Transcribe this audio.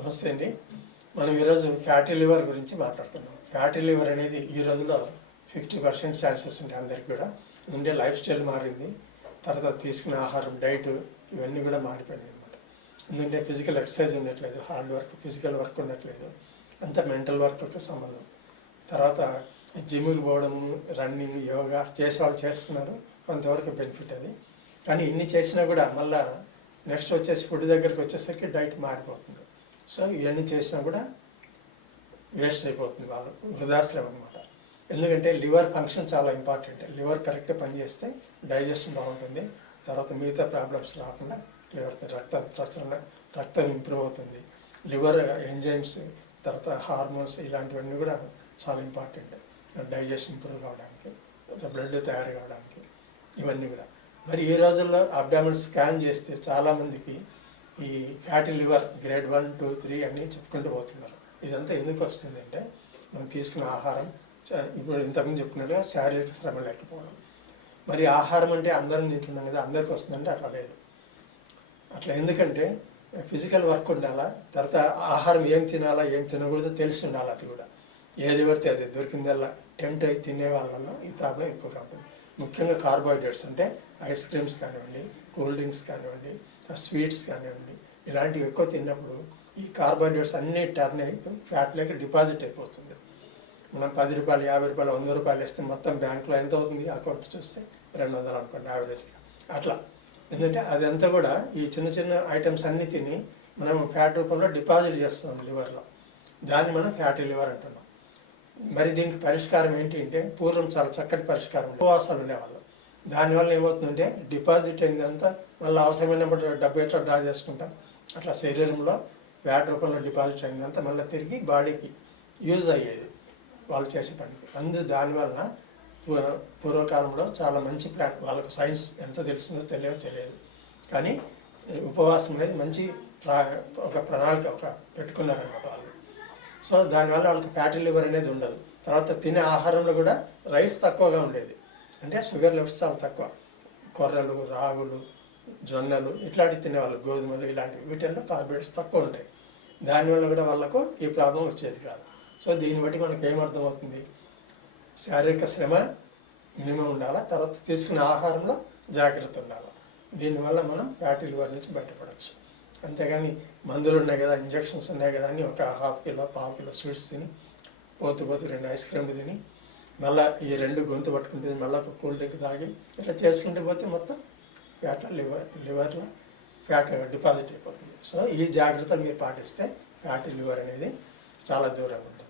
నమస్తే అండి మనం ఈరోజు ఫ్యాటీ లివర్ గురించి మాట్లాడుతున్నాం. ఫ్యాటీ లివర్ అనేది ఈ రోజులో ఫిఫ్టీ పర్సెంట్ ఛాన్సెస్ ఉంటాయి అందరికి కూడా. ఉండే లైఫ్ స్టైల్ మారింది. తర్వాత తీసుకునే ఆహారం డైట్ ఇవన్నీ కూడా మారిపోయినాయి అనమాట ఎందుకంటే ఫిజికల్ ఎక్సర్సైజ్ ఉండట్లేదు హార్డ్ వర్క్ ఫిజికల్ వర్క్ ఉండట్లేదు. అంతా మెంటల్ వర్క్తో సంబంధం. తర్వాత జిమ్కి పోవడం రన్నింగ్ యోగా చేసే వాళ్ళు చేస్తున్నారు. కొంతవరకు బెనిఫిట్ అది. కానీ ఇన్ని చేసినా కూడా మళ్ళీ నెక్స్ట్ వచ్చేసి ఫుడ్ దగ్గరికి వచ్చేసరికి డైట్ మారిపోతుంది. సో ఇవన్నీ చేసినా కూడా వేస్ట్ అయిపోతుంది వాళ్ళు వృధాశ్రమం అనమాట ఎందుకంటే లివర్ ఫంక్షన్ చాలా ఇంపార్టెంట్. లివర్ కరెక్ట్గా పనిచేస్తే డైజెషన్ బాగుంటుంది. తర్వాత మిగతా ప్రాబ్లమ్స్ రాకుండా లివర్ రక్త ప్రసరణ రక్తం ఇంప్రూవ్ అవుతుంది. లివర్ ఎంజైమ్స్ తర్వాత హార్మోన్స్ ఇలాంటివన్నీ కూడా చాలా ఇంపార్టెంట్. డైజెషన్ ఇంప్రూవ్ కావడానికి బ్లడ్ తయారు కావడానికి ఇవన్నీ కూడా. మరి ఈ రోజుల్లో అబ్డామిన్ స్కాన్ చేస్తే చాలామందికి ఈ fatty liver grade one two three అన్నీ చెప్పుకుంటూ పోతున్నారు. ఇదంతా ఎందుకు వస్తుందంటే మనం తీసుకున్న ఆహారం చ- ఇప్పుడు ఇంతకుముందు చెప్పుకున్నట్టుగా శారీరక శ్రమ లేకపోవడం. మరి ఆహారం అంటే అందరం తింటున్నాం కదా అందరికి వస్తుందంటే అట్లా లేదు. అట్లా ఎందుకంటే ఫిజికల్ వర్క్ ఉండాలా తర్వాత ఆహారం ఏం తినాలా ఏం తినకూడదో తెలిసి ఉండాలి అది కూడా. ఏది పడితే అది దొరికిందల్లా టెంప్ట్ అయి తినే వాళ్ళ ఈ ప్రాబ్లం ఎక్కువ కాకుండా. ముఖ్యంగా కార్బోహైడ్రేట్స్ అంటే ఐస్ క్రీమ్స్ కానివ్వండి కూల్ డ్రింక్స్ కానివ్వండి స్వీట్స్ కానివ్వండి ఇలాంటివి ఎక్కువ తిన్నప్పుడు ఈ కార్బోహైడ్రేట్స్ అన్నీ టర్న్ అయిపోయి ఫ్యాట్ లేక డిపాజిట్ అయిపోతుంది. మనం పది రూపాయలు యాభై రూపాయలు వంద రూపాయలు వేస్తే మొత్తం బ్యాంకులో ఎంత అవుతుంది? అకౌంట్ చూస్తే రెండు వందలు అనుకోండి యావరేజ్గా అట్లా. ఎందుకంటే అదంతా కూడా ఈ చిన్న చిన్న ఐటమ్స్ అన్నీ తిని మనం ఫ్యాట్ రూపంలో డిపాజిట్ చేస్తాం లివర్లో దాన్ని మనం ఫ్యాటీ లివర్ అంటున్నాం. మరి దీనికి పరిష్కారం ఏంటి అంటే పూర్వం చాలా చక్కటి పరిష్కారం ఉపవాసాలు ఉండేవాళ్ళు. దానివల్ల ఏమవుతుందంటే డిపాజిట్ అయిందంతా మళ్ళీ అవసరమైనప్పుడు డబ్బు ఎట్లా డ్రా చేసుకుంటాం అట్లా శరీరంలో ఫ్యాట్ రూపంలో డిపాజిట్ అయిందంతా మళ్ళీ తిరిగి బాడీకి యూజ్ అయ్యేది వాళ్ళు చేసే పనికి అందు దానివల్ల పూర్వ పూర్వకాలంలో చాలా మంచి ప్లాన్ వాళ్ళకు సైన్స్ ఎంత తెలుస్తుందో తెలియదో తెలియదు. కానీ ఉపవాసం అనేది మంచి ప్రా ఒక ప్రణాళిక ఒక పెట్టుకున్నారన్నమాట వాళ్ళు. సో దానివల్ల వాళ్ళకి ఫ్యాటీ లివర్ అనేది ఉండదు. తర్వాత తినే ఆహారంలో కూడా రైస్ తక్కువగా ఉండేది. అంటే షుగర్ లెవెల్స్ చాలా తక్కువ. కొర్రలు రాగులు జొన్నలు ఇట్లాంటివి తినేవాళ్ళు గోధుమలు ఇలాంటివి. వీటిల్లో కార్బోహైడ్రేట్స్ తక్కువ ఉంటాయి. దానివల్ల కూడా వాళ్ళకు ఈ ప్రాబ్లం వచ్చేది కాదు. సో దీన్ని బట్టి మనకు ఏమర్థమవుతుంది శారీరక శ్రమ మినిమం ఉండాలా? తర్వాత తీసుకునే ఆహారంలో జాగ్రత్త ఉండాలి? దీనివల్ల మనం ఫ్యాటీ లివర్ నుంచి బయటపడవచ్చు అంతేగాని మందులు ఉన్నాయి కదా ఇంజెక్షన్స్ ఉన్నాయి కదా అని ఒక హాఫ్ కిలో పావు కిలో స్వీట్స్ తిని పోతు పోతు రెండు ఐస్ క్రీమ్లు తిని మళ్ళీ ఈ రెండు గొంతు పట్టుకుంటుంది మళ్ళీ ఒక కూల్ డ్రింక్ తాగి ఇట్లా చేసుకుంటూ పోతే మొత్తం ఫ్యాట్ లివర్ లివర్లో ఫ్యాట్ డిపాజిట్ అయిపోతుంది. సో ఈ జాగ్రత్తలు మీరు పాటిస్తే ఫ్యాట్ లివర్ అనేది చాలా దూరంగా ఉంటుంది.